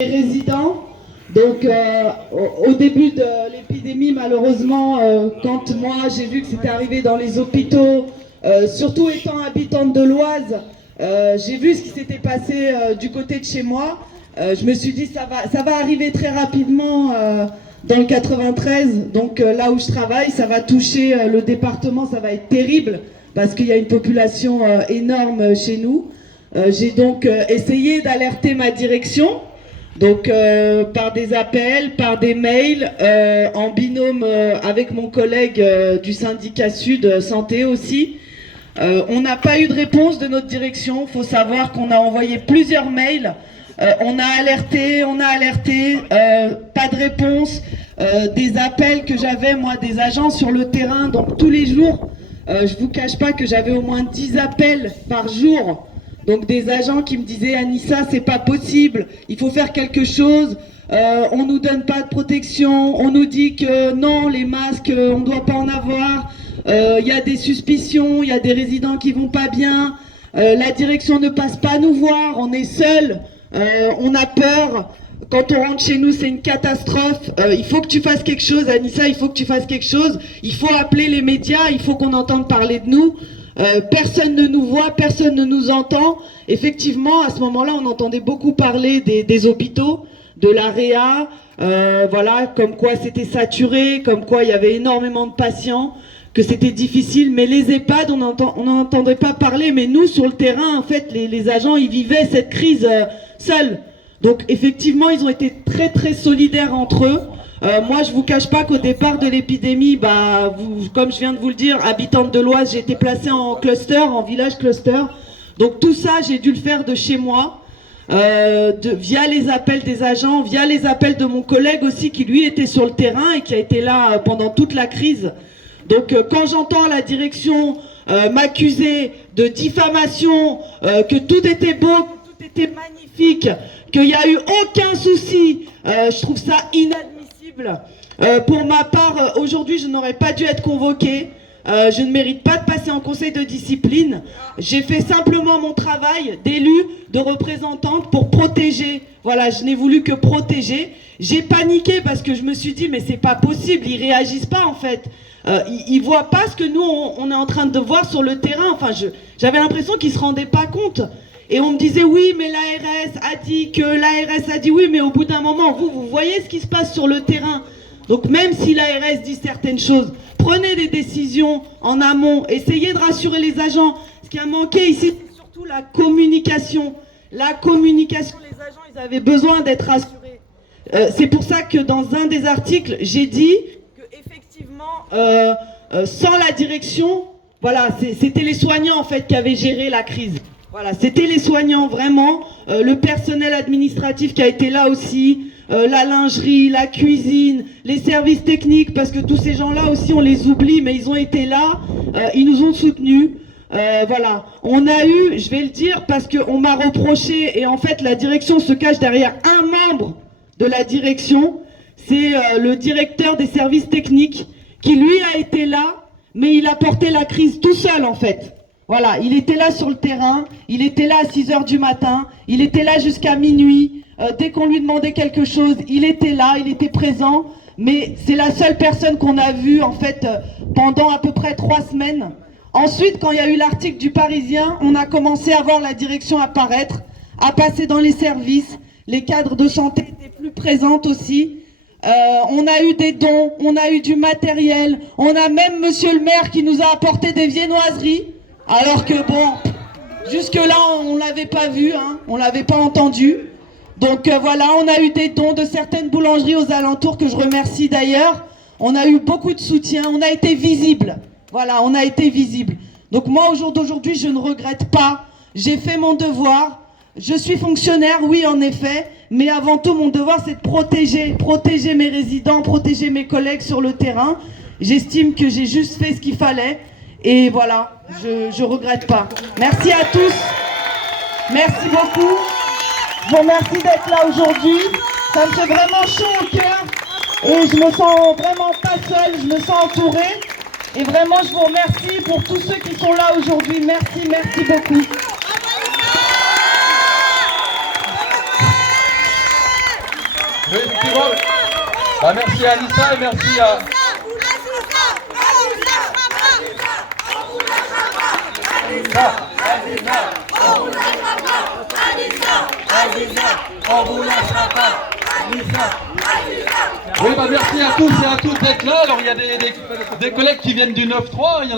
Les résidents, donc au début de l'épidémie, malheureusement, quand moi j'ai vu que c'était arrivé dans les hôpitaux, surtout étant habitante de l'Oise, j'ai vu ce qui s'était passé du côté de chez moi. Je me suis dit ça va arriver très rapidement dans le 93, donc là où je travaille, ça va toucher le département, ça va être terrible parce qu'il y a une population énorme chez nous. J'ai donc essayé d'alerter ma direction. Donc par des appels, par des mails, en binôme avec mon collègue du syndicat Sud Santé aussi. On n'a pas eu de réponse de notre direction. Il faut savoir qu'on a envoyé plusieurs mails. On a alerté, pas de réponse. Des appels que j'avais moi des agents sur le terrain, donc tous les jours. Je vous cache pas que j'avais au moins 10 appels par jour. Donc des agents qui me disaient « Anissa, c'est pas possible, il faut faire quelque chose, on nous donne pas de protection, on nous dit que non, les masques, on doit pas en avoir, y a des suspicions, il y a des résidents qui vont pas bien, la direction ne passe pas nous voir, on est seuls, on a peur, quand on rentre chez nous c'est une catastrophe, il faut que tu fasses quelque chose Anissa, il faut que tu fasses quelque chose, il faut appeler les médias, il faut qu'on entende parler de nous. » Personne ne nous voit, personne ne nous entend. Effectivement, à ce moment-là, on entendait beaucoup parler des hôpitaux, de la réa, voilà, comme quoi c'était saturé, comme quoi il y avait énormément de patients, que c'était difficile. Mais les EHPAD, on n'en entendait pas parler. Mais nous, sur le terrain, en fait, les agents, ils vivaient cette crise seuls. Donc, effectivement, ils ont été très, très solidaires entre eux. Moi, je vous cache pas qu'au départ de l'épidémie, comme je viens de vous le dire, habitante de l'Oise, j'ai été placée en cluster, en village cluster. Donc tout ça, j'ai dû le faire de chez moi, via les appels des agents, via les appels de mon collègue aussi, qui lui était sur le terrain et qui a été là pendant toute la crise. Donc quand j'entends la direction m'accuser de diffamation, que tout était beau, que tout était magnifique, qu'il n'y a eu aucun souci, je trouve ça inadmissible. Pour ma part, aujourd'hui, je n'aurais pas dû être convoquée. Je ne mérite pas de passer en conseil de discipline. J'ai fait simplement mon travail d'élue, de représentante pour protéger. Voilà, je n'ai voulu que protéger. J'ai paniqué parce que je me suis dit, mais c'est pas possible, ils réagissent pas en fait. Ils voient pas ce que nous, on est en train de voir sur le terrain. Enfin, j'avais l'impression qu'ils se rendaient pas compte. Et on me disait oui mais l'ARS a dit que l'ARS a dit oui, mais au bout d'un moment vous voyez ce qui se passe sur le terrain. Donc même si l'ARS dit certaines choses, prenez des décisions en amont, essayez de rassurer les agents. Ce qui a manqué ici, c'est surtout la communication. La communication, les agents ils avaient besoin d'être rassurés. C'est pour ça que dans un des articles j'ai dit que effectivement sans la direction, voilà, c'était les soignants en fait qui avaient géré la crise. Voilà, c'était les soignants vraiment, le personnel administratif qui a été là aussi, la lingerie, la cuisine, les services techniques, parce que tous ces gens-là aussi on les oublie, mais ils ont été là, ils nous ont soutenus. Voilà, on a eu, je vais le dire parce qu'on m'a reproché, et en fait la direction se cache derrière un membre de la direction, c'est le directeur des services techniques, qui lui a été là, mais il a porté la crise tout seul en fait. Voilà, il était là sur le terrain, il était là à 6 h du matin, il était là jusqu'à minuit, dès qu'on lui demandait quelque chose, il était là, il était présent, mais c'est la seule personne qu'on a vue en fait pendant à peu près 3 semaines. Ensuite, quand il y a eu l'article du Parisien, on a commencé à voir la direction apparaître, à passer dans les services, les cadres de santé étaient plus présentes aussi. On a eu des dons, on a eu du matériel, on a même monsieur le maire qui nous a apporté des viennoiseries. Alors que bon, jusque-là, on ne l'avait pas vu, hein, on ne l'avait pas entendu. Donc voilà, on a eu des dons de certaines boulangeries aux alentours, que je remercie d'ailleurs. On a eu beaucoup de soutien, on a été visible. Voilà, on a été visible. Donc moi, au jour d'aujourd'hui, je ne regrette pas. J'ai fait mon devoir. Je suis fonctionnaire, oui, en effet. Mais avant tout, mon devoir, c'est de protéger mes résidents, protéger mes collègues sur le terrain. J'estime que j'ai juste fait ce qu'il fallait. Et voilà, je regrette pas. Merci à tous. Merci beaucoup. Je vous remercie d'être là aujourd'hui. Ça me fait vraiment chaud au cœur. Et je me sens vraiment pas seule, je me sens entourée. Et vraiment, je vous remercie pour tous ceux qui sont là aujourd'hui. Merci, merci beaucoup. Oui, effectivement. Bah, merci à Anissa et merci à... Oui, bah merci à tous et à toutes d'être là. Alors il y a des collègues qui viennent du 9-3.